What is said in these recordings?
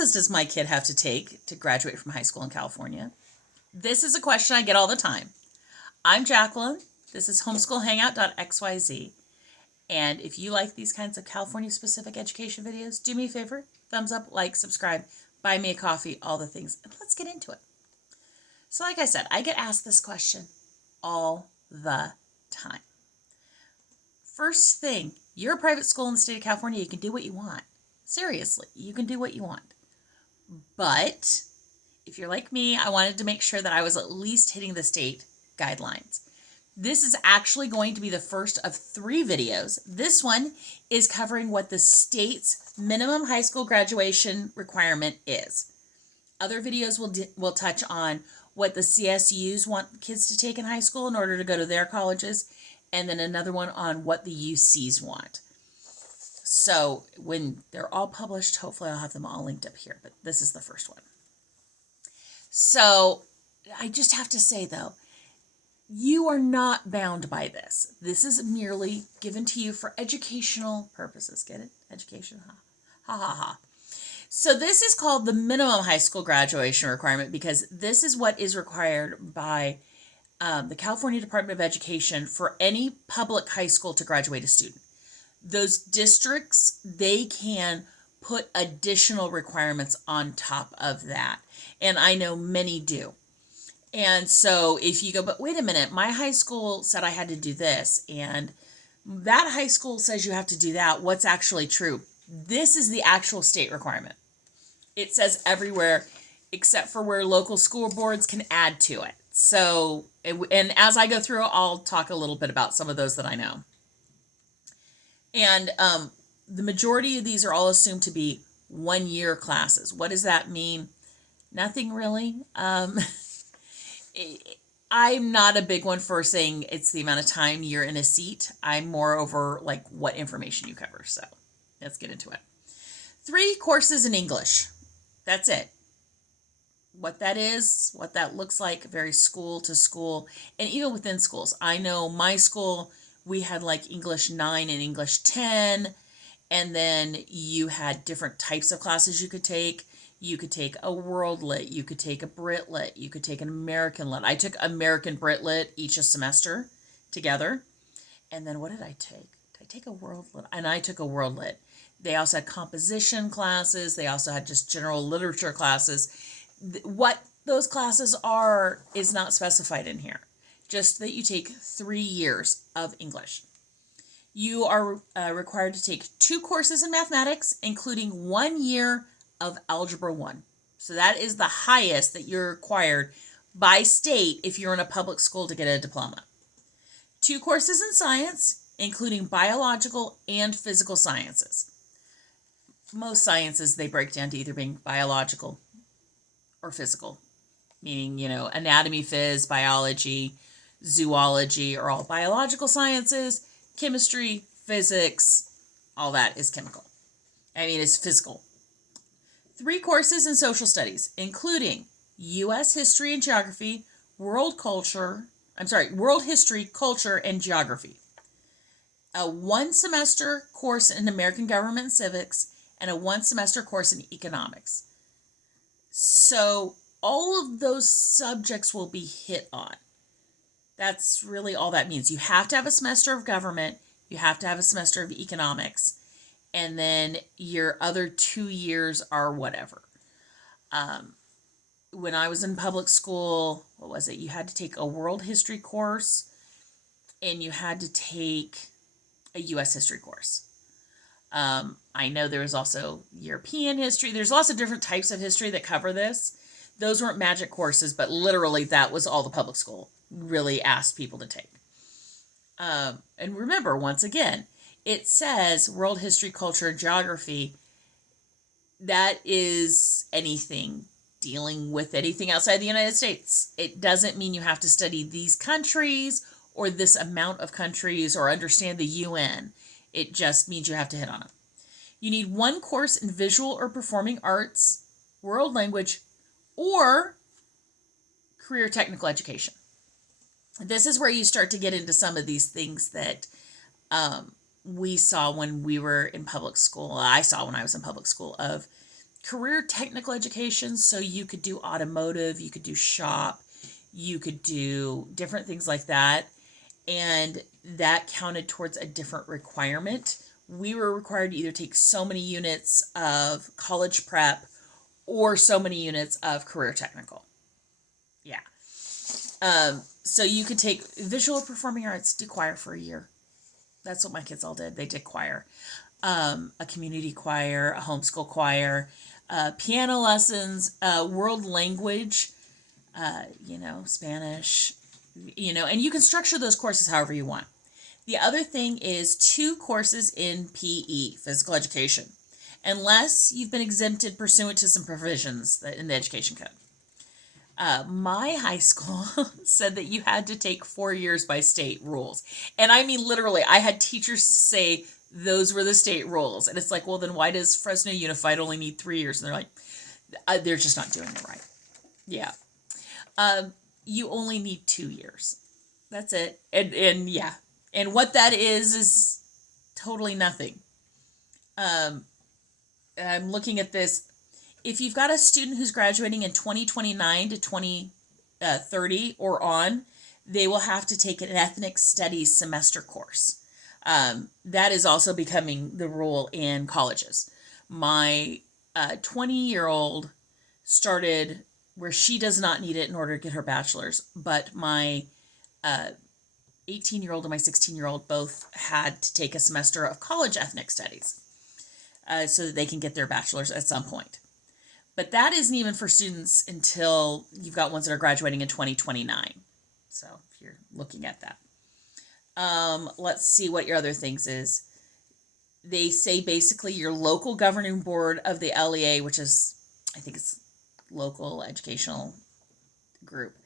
classes does my kid have to take to graduate from high school in California? This is a question I get all the time. I'm Jacqueline. This is homeschoolhangout.xyz. And if you like these kinds of California-specific education videos, do me a favor, thumbs up, like, subscribe, buy me a coffee, all the things, and let's get into it. So like I said, I get asked this question all the time. First thing, you're a private school in the state of California, you can do what you want. Seriously, you can do what you want. But if you're like me, I wanted to make sure that I was at least hitting the state guidelines. This is actually going to be the first of 3 videos. This one is covering what the state's minimum high school graduation requirement is. Other videos will touch on what the CSUs want kids to take in high school in order to go to their colleges, and then another one on what the UCs want. So when they're all published, hopefully I'll have them all linked up here, but this is the first one. So I just have to say, though, you are not bound by this. This is merely given to you for educational purposes. Get it? Education. Ha ha ha. So this is called the minimum high school graduation requirement because this is what is required by the California Department of Education for any public high school to graduate a student. Those districts, they can put additional requirements on top of that. And I know many do. And so if you go, but wait a minute, my high school said I had to do this, and that high school says you have to do that, what's actually true? This is the actual state requirement. It says everywhere except for where local school boards can add to it. So, and as I go through, I'll talk a little bit about some of those that I know. And the majority of these are all assumed to be 1-year classes. What does that mean? Nothing really. I'm not a big one for saying it's the amount of time you're in a seat. I'm more over like what information you cover. So let's get into it. 3 courses in English. That's it. What that is, what that looks like, varies school to school, and even within schools. I know my school, we had like English 9 and English 10, and then you had different types of classes you could take. You could take a World Lit, you could take a Brit Lit, you could take an American Lit. I took American Brit Lit each a semester together. And then what did I take? Did I take a World Lit? And I took a World Lit. They also had composition classes. They also had just general literature classes. What those classes are is not specified in here. Just that you take 3 years of English. You are required to take 2 courses in mathematics, including 1 year of Algebra 1. So that is the highest that you're required by state if you're in a public school to get a diploma. 2 courses in science, including biological and physical sciences. Most sciences, they break down to either being biological or physical, meaning, anatomy, phys, biology, zoology are all biological sciences. Chemistry, physics, all that is is physical. 3 courses in social studies, including U.S. history and geography, world history, culture, and geography. A 1-semester course in American government and civics, and a 1-semester course in economics. So all of those subjects will be hit on. That's really all that means. You have to have a semester of government, you have to have a semester of economics, and then your other 2 years are whatever. When I was in public school, you had to take a world history course, and you had to take a U.S. history course. I know there was also European history. There's lots of different types of history that cover this. Those weren't magic courses, but literally that was all the public school really asked people to take. And remember, once again, it says world history, culture, and geography. That is anything dealing with anything outside the United States. It doesn't mean you have to study these countries or this amount of countries or understand the UN. It just means you have to hit on them. You need 1 course in visual or performing arts, world language, or career technical education. This is where you start to get into some of these things that we saw when we were in public school. I saw when I was in public school of career technical education, so you could do automotive, you could do shop, you could do different things like that, and that counted towards a different requirement. We were required to either take so many units of college prep or so many units of career technical. Yeah. So you could take visual performing arts, do choir for a year. That's what my kids all did. They did choir, a community choir, a homeschool choir, piano lessons, world language, Spanish, and you can structure those courses however you want. The other thing is 2 courses in PE, physical education, unless you've been exempted pursuant to some provisions in the education code. My high school said that you had to take 4 years by state rules. And I mean, literally, I had teachers say those were the state rules. And it's like, well, then why does Fresno Unified only need 3 years? And they're like, they're just not doing it right. Yeah. You only need 2 years. That's it. And yeah. And what that is totally nothing. I'm looking at this. If you've got a student who's graduating in 2029 to 2030 or on, they will have to take an ethnic studies semester course. That is also becoming the rule in colleges. My 20-year-old started where she does not need it in order to get her bachelor's, but my 18-year-old and my 16-year-old both had to take a semester of college ethnic studies so that they can get their bachelor's at some point. But that isn't even for students until you've got ones that are graduating in 2029. So if you're looking at that. Let's see what your other things is. They say basically your local governing board of the LEA, which is, I think it's local educational group,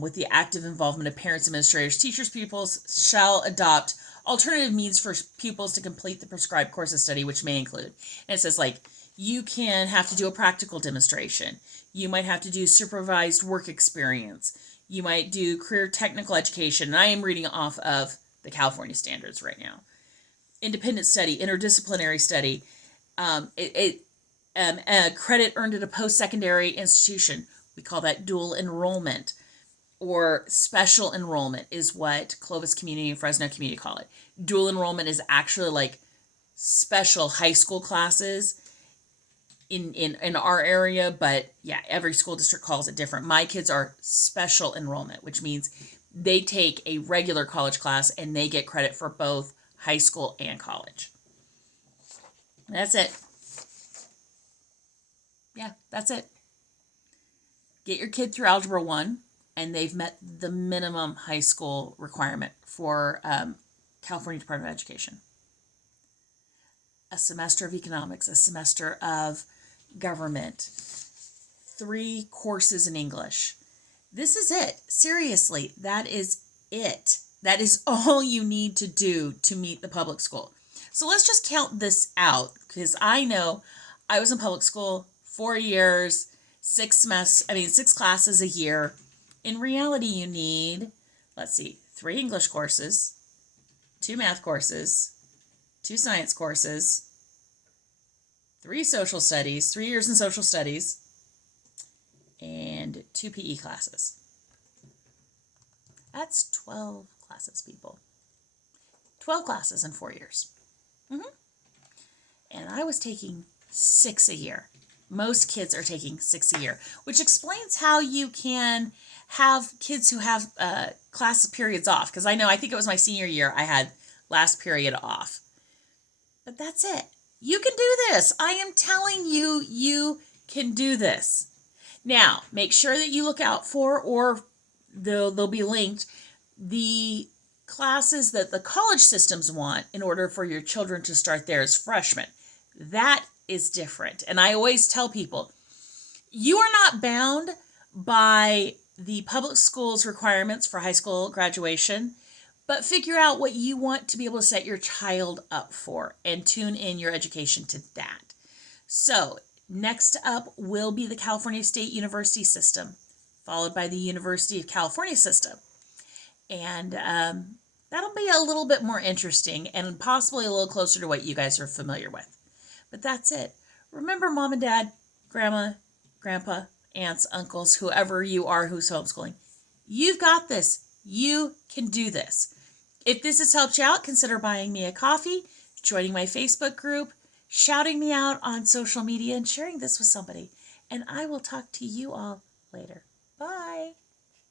with the active involvement of parents, administrators, teachers, pupils, shall adopt alternative means for pupils to complete the prescribed course of study, which may include, and it says like, you can have to do a practical demonstration. You might have to do supervised work experience. You might do career technical education. And I am reading off of the California standards right now. Independent study, interdisciplinary study, credit earned at a post-secondary institution. We call that dual enrollment, or special enrollment is what Clovis Community and Fresno Community call it. Dual enrollment is actually like special high school classes in our area, but yeah, every school district calls it different. My kids are special enrollment, which means they take a regular college class and they get credit for both high school and college. That's it. Yeah, that's it. Get your kid through Algebra 1, and they've met the minimum high school requirement for California Department of Education. A semester of economics, a semester of government, 3 courses in English. This is it. Seriously, that is it. That is all you need to do to meet the public school. So let's just count this out, because I know I was in public school 4 years, 6 classes a year. In reality, you need, 3 English courses, 2 math courses, 2 science courses, 3 social studies, 3 years in social studies, and 2 PE classes. That's 12 classes, people. 12 classes in 4 years. And I was taking 6 a year. Most kids are taking 6 a year, which explains how you can have kids who have class periods off. Because I think it was my senior year I had last period off. But that's it. You can do this. I am telling you, you can do this. Now, make sure that you look out for, or they'll be linked, the classes that the college systems want in order for your children to start there as freshmen. That is different. And I always tell people, you are not bound by the public school's requirements for high school graduation, but figure out what you want to be able to set your child up for and tune in your education to that. So next up will be the California State University system, followed by the University of California system. And that'll be a little bit more interesting and possibly a little closer to what you guys are familiar with. But that's it. remember, mom and dad, grandma, grandpa, aunts, uncles, whoever you are who's homeschooling. You've got this. You can do this. If this has helped you out, consider buying me a coffee, joining my Facebook group, shouting me out on social media, and sharing this with somebody. And I will talk to you all later.